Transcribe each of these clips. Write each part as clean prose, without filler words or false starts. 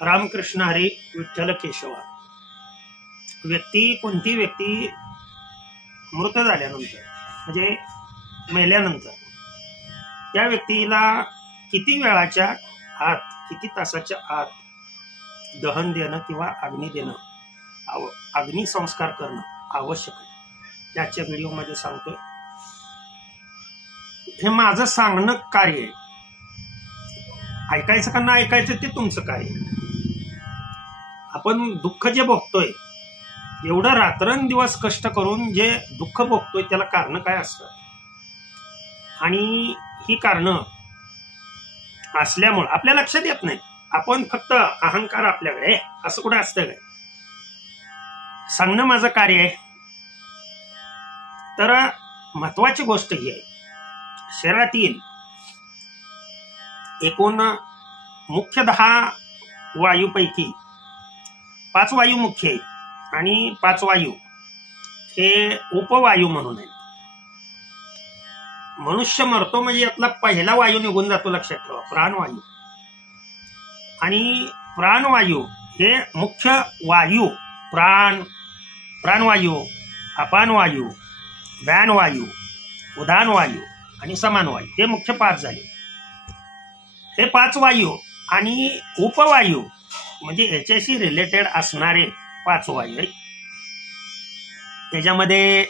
रामकृष्ण हरी विठ्ठल केशवा. कोणती व्यक्ती मृत झाल्यानंतर म्हणजे मेल्यानंतर त्या व्यक्तीला किती वेळाच्या आत, किती तासाच्या आत दहन देणं किंवा अग्नी देणं, अग्निसंस्कार करणं आवश्यक आहे, त्याच्या व्हिडिओमध्ये सांगतोय. हे माझं सांगणं कार्य आहे. ऐकायचं का नाही ऐकायचं ते तुमचं कार्य. आपण दुःख जे भोगतोय, एवढं रात्रंदिवस कष्ट करून जे दुःख भोगतोय त्याला कारण काय असतात, आणि ही कारण असल्यामुळे आपल्या लक्षात येत नाही. आपण फक्त अहंकार आपल्याकडे असं कुठं असतं काय. सांगणं माझं कार्य आहे. तर महत्वाची गोष्ट ही आहे, शरीरातील एकूण मुख्य 10 वायूपैकी 5 वायू मुख्य आहेत आणि 5 वायू हे उपवायू म्हणून आहेत. मनुष्य मरतो म्हणजे यातला पहिला वायू निघून जातो, लक्षात ठेवा, प्राणवायू. आणि प्राणवायू हे मुख्य वायू, प्राणवायू, अपानवायू, व्यानवायू, उदानवायू आणि समानवायू हे मुख्य 5 झाले. हे 5 वायू आणि उपवायू म्हणजे याच्याशी रिलेटेड असणारे 5 वायू आहेत. त्याच्यामध्ये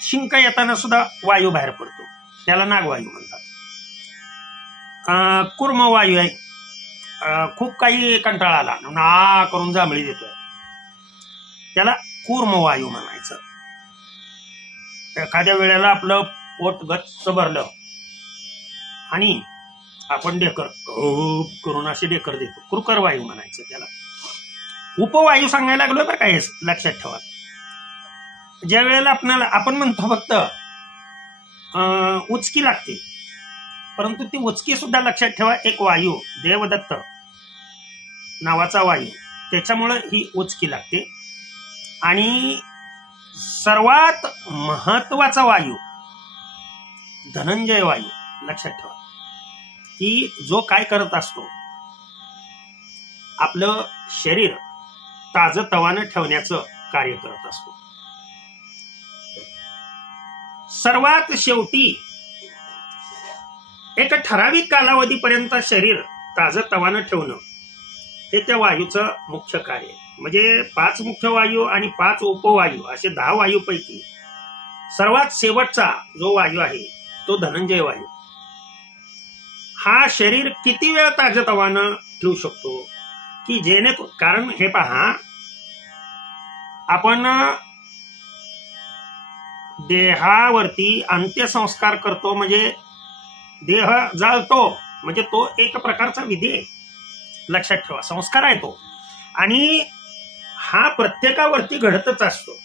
शिंक येताना सुद्धा वायू बाहेर पडतो, त्याला नागवायू म्हणतात. कूर्मवायू आहे, खूप काही कंटाळा आला ना करून जांभळी देतोय, त्याला कूर्मवायू म्हणायचं. एखाद्या वेळेला आपलं पोट गच्च भरलं आणि आपण डेकर करून असे डेकर देतो, कृकर वायू म्हणायचं त्याला. उपवायू सांगायला लागलोय बरं काय, लक्षात ठेवा. ज्या वेळेला आपण म्हणतो फक्त उचकी लागते, परंतु ती उचकी सुद्धा लक्षात ठेवा एक वायू, देवदत्त नावाचा वायू, त्याच्यामुळे ही उचकी लागते. आणि सर्वात महत्वाचा वायू धनंजय वायू, लक्षात ठेवा, की जो काय करत असतो, आपलं शरीर ताजतवानं ठेवण्याचं कार्य करत असतो. सर्वात शेवटी एक ठराविक कालावधीपर्यंत शरीर ताजतवानं ठेवणं हे त्या वायूचं मुख्य कार्य आहे. म्हणजे 5 मुख्य वायू आणि 5 उपवायू असे 10 वायूपैकी सर्वात शेवटचा जो वायू आहे तो धनंजय वायू. हा शरीर किती वेळ ताजतवानं ठेवू शकतो, की कारण हे पहा, आपण देहावरती अंत्यसंस्कार करतो म्हणजे देह जाळतो, म्हणजे तो एक प्रकारचा विधी आहे, लक्षात ठेवा, संस्कार आहे तो. आणि हा प्रत्येकावरती घडतच असतो.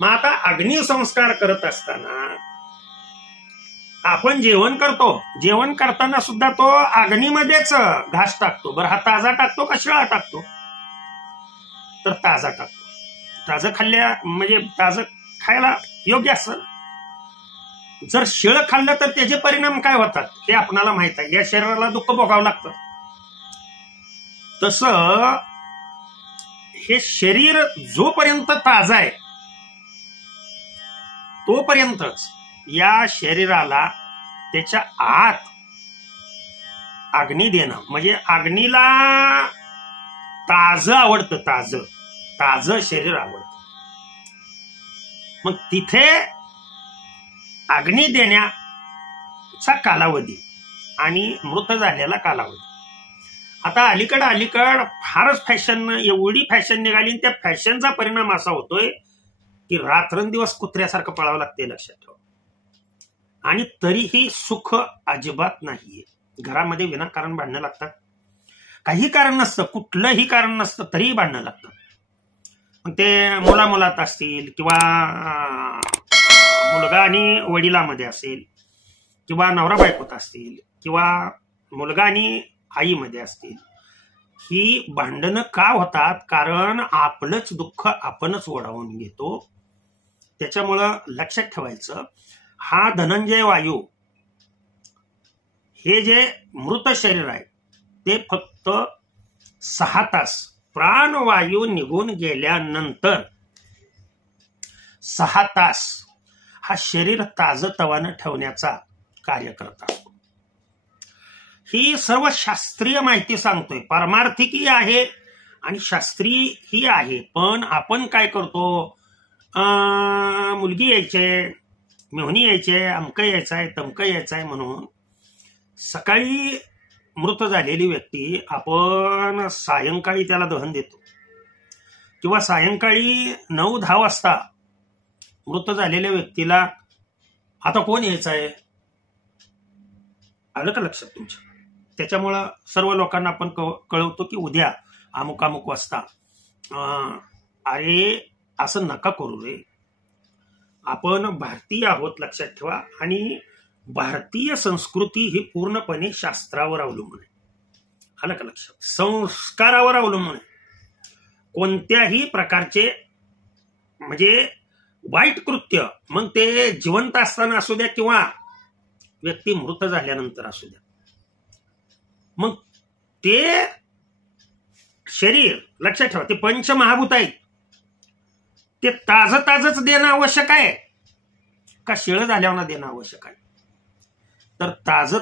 मग आता अग्निसंस्कार करत असताना आपण जेवण करतो, जेवण करताना सुद्धा तो अग्नीमध्येच घास टाकतो. बरं, हा ताजा टाकतो का शिळा टाकतो? तर ताजा टाकतो. ताजं म्हणजे ताजं खायला योग्य असतं. जर शिळ खाल्लं तर त्याचे परिणाम काय होतात हे आपणाला माहित आहे. या शरीराला दुःख भोगावं लागतं. तसं हे शरीर जोपर्यंत ताजं आहे तोपर्यंतच या शरीराला त्याच्या आत अग्नी देणं, म्हणजे अग्नीला ताजं आवडतं, ताजं शरीर आवडतं. मग तिथे अग्नी देण्याचा कालावधी आणि मृत झालेला कालावधी. आता अलीकड फारच फॅशन, एवढी फॅशन निघाली, त्या फॅशनचा परिणाम असा होतोय की रात्रंदिवस कुत्र्यासारखं पळावं लागते, लक्षात ठेवा. आणि तरीही सुख अजिबात नाहीये. घरामध्ये विनाकारण भांडणं लागतात, काही कारण नसतं, कुठलंही कारण नसतं तरीही भांडणं लागतात. मग ते मुलात असतील किंवा मुलगा आणि वडिलांमध्ये असेल किंवा नवरा बायकोत असतील किंवा मुलगा आणि आईमध्ये असतील, ही भांडणं का होतात? कारण आपलंच दुःख आपणच ओढावून घेतो. त्याच्यामुळं लक्षात ठेवायचं, हा धनंजय वायू हे जे मृत शरीर आहे ते फक्त 6 तास प्राणवायू निघून गेल्यानंतर 6 तास हा शरीर ताजतवानं ठेवण्याचा कार्य करत असतो. ही सर्व शास्त्रीय माहिती सांगतोय, पारमार्थिकी आहे आणि शास्त्रीय ही आहे. पण आपण काय करतो, मुलगी यायचे, मेहुणी यायचे, अमकं यायचंय, तमकं यायचंय म्हणून सकाळी मृत झालेली व्यक्ती आपण सायंकाळी त्याला दहन देतो, किंवा सायंकाळी 9-10 वाजता मृत झालेल्या व्यक्तीला आता कोण यायचं आहे, आलं का लक्षात तुमच्या? त्याच्यामुळं सर्व लोकांना आपण कळवतो की उद्या अमुक अमुक वाजता. अरे असं नका करू रे. आपण भारतीय आहोत लक्षात ठेवा, आणि भारतीय संस्कृती ही पूर्णपणे शास्त्रावर अवलंबून आहे. आलं का लक्षात? संस्कारावर अवलंबून आहे. कोणत्याही प्रकारचे म्हणजे वाईट कृत्य, मग ते जिवंत असताना असू द्या किंवा व्यक्ती मृत झाल्यानंतर असू द्या, मग ते शरीर लक्षात ठेवा, ते पंचमहाभूत आहेत, ते ताजच देणं आवश्यक आहे का शिळ झाल्यावर देणं आवश्यक आहे? तर ताज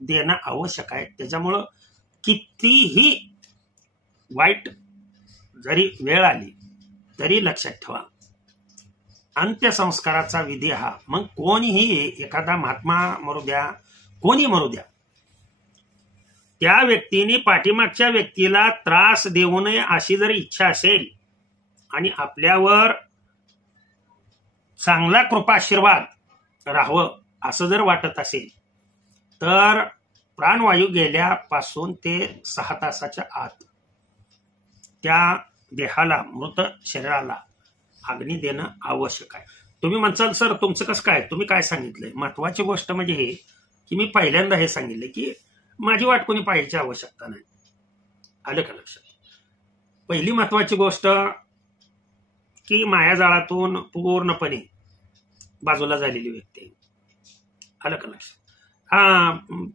देणं आवश्यक आहे. त्याच्यामुळं कितीही वाईट जरी वेळ आली तरी लक्षात ठेवा, अंत्यसंस्काराचा विधी हा, मग कोणीही एखादा महात्मा मरू द्या, कोणी मरू द्या, त्या व्यक्तीने पाठीमागच्या व्यक्तीला त्रास देऊ नये अशी जर इच्छा असेल आणि आपल्यावर चांगला कृपाशीर्वाद राहावं असं जर वाटत असेल तर प्राणवायू गेल्यापासून ते 6 तासाच्या आत त्या देहाला, मृत शरीराला अग्नी देणं आवश्यक आहे. तुम्ही म्हणसाल सर तुमचं कसं काय, तुम्ही काय सांगितलंय? महत्वाची गोष्ट म्हणजे हे की मी पहिल्यांदा हे सांगितलं की माझी वाट कोणी पाहायची आवश्यकता नाही. आलं का लक्षात? पहिली महत्वाची गोष्ट की मायाजाळातून पूर्णपणे बाजूला झालेली व्यक्ती. आलं का लक्षात?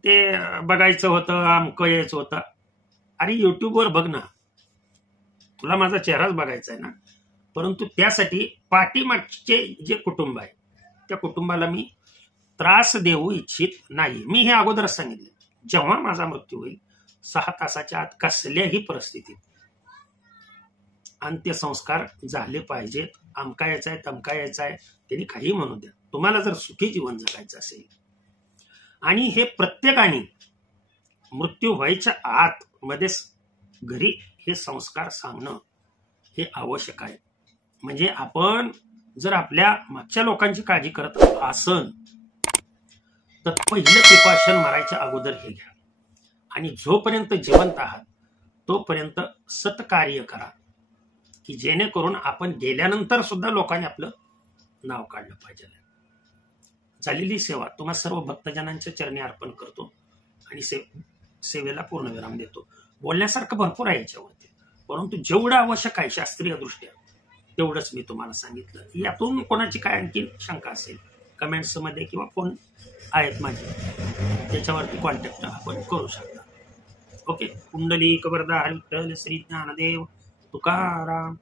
ते बघायचं होतं, अमकं यायचं होतं. अरे युट्यूबवर बघ ना, तुला माझा चेहराच बघायचा आहे ना, परंतु त्यासाठी पाठीमागचे जे कुटुंब आहे त्या कुटुंबाला मी त्रास देऊ इच्छित नाही. मी हे अगोदरच सांगितलं, जेव्हा माझा मृत्यू होईल 6 तासाच्या आत कसल्याही परिस्थितीत अंत्यसंस्कार झाले पाहिजेत. अमका यायचा आहे, तमका यायचा आहे, त्यांनी काही म्हणू द्या, तुम्हाला जर सुखी जीवन जगायचं असेल. आणि हे प्रत्येकाने मृत्यू व्हायच्या आत मध्ये घरी हे संस्कार सांगणं हे आवश्यक आहे. म्हणजे आपण जर आपल्या मागच्या लोकांची काळजी करत असन तर पहिलं प्रिकॉशन मारायच्या अगोदर हे घ्या, आणि जोपर्यंत जिवंत आहात तोपर्यंत सत्कार्य करा की जेणेकरून आपण गेल्यानंतर सुद्धा लोकांनी आपलं नाव काढलं पाहिजे. झालेली सेवा तुम्हा सर्व भक्तजनांच्या चरणी अर्पण करतो आणि सेवेला पूर्णविराम देतो. बोलण्यासारखं भरपूर आहे याच्यावरती, परंतु जेवढं आवश्यक आहे शास्त्रीय दृष्ट्या तेवढंच मी तुम्हाला सांगितलं. यातून कोणाची काय आणखी शंका असेल कमेंट्स मध्ये किंवा फोन आहेत माझे, त्याच्यावरती कॉन्टॅक्ट आपण करू शकता. ओके. कुंडली कबरदार विठ्ठल श्री ज्ञानदेव तुकाराम.